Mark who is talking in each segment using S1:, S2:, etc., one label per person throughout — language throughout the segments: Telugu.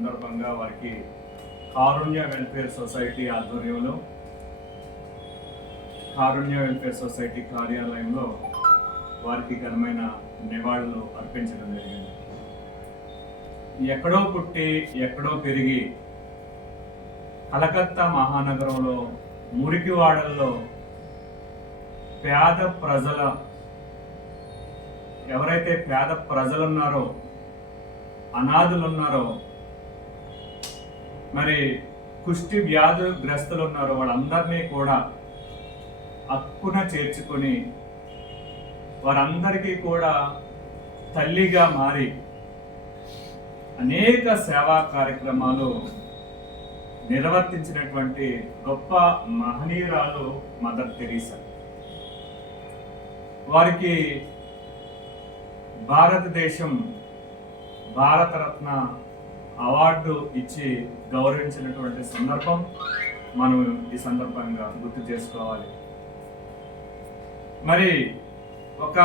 S1: సందర్భంగా వారికి కారుణ్య వెల్ఫేర్ సొసైటీ ఆధ్వర్యంలో కారుణ్య వెల్ఫేర్ సొసైటీ కార్యాలయంలో వారికి ఘనమైన నివాళులు అర్పించడం జరిగింది. ఎక్కడో పుట్టి ఎక్కడో పెరిగి కలకత్తా మహానగరంలో మురికివాడల్లో పేద ప్రజల ఎవరైతే పేద ప్రజలు ఉన్నారో అనాథులు ఉన్నారో మరి కుష్టి వ్యాధిగ్రస్తులు ఉన్నారో వాళ్ళందరినీ కూడా అక్కున చేర్చుకొని వారందరికీ కూడా తల్లిగా మారి అనేక సేవా కార్యక్రమాలు నిర్వర్తించినటువంటి గొప్ప మహనీయురాలు మదర్ తెరీసా. వారికి భారతదేశం భారతరత్న అవార్డు ఇచ్చి గౌరవించినటువంటి సందర్భం మనం ఈ సందర్భంగా గుర్తు చేసుకోవాలి. మరి ఒక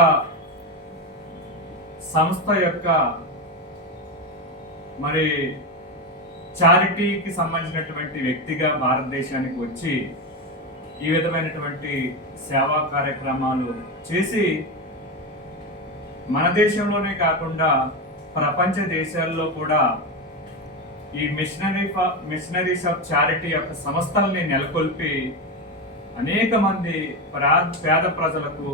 S1: సంస్థ యొక్క మరి చారిటీకి సంబంధించినటువంటి వ్యక్తిగా భారతదేశానికి వచ్చి ఈ విధమైనటువంటి సేవా కార్యక్రమాలు చేసి మన దేశంలోనే కాకుండా ప్రపంచ దేశాల్లో కూడా ఈ మిషనరీ ఫ- మిషనరీస్ ఆఫ్ చారిటీ యొక్క సంస్థల్ని నెలకొల్పి అనేక మంది ప్రా- పేద ప్రజలకు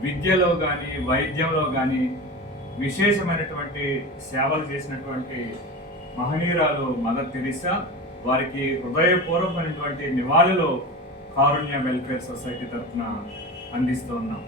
S1: విద్యలో కానీ వైద్యంలో కానీ విశేషమైనటువంటి సేవలు చేసినటువంటి మహనీయురాలు మదర్ తెరీసా వారికి హృదయపూర్వకమైనటువంటి నివాళులు కారుణ్య వెల్ఫేర్ సొసైటీ తరఫున అందిస్తూ ఉన్నాం.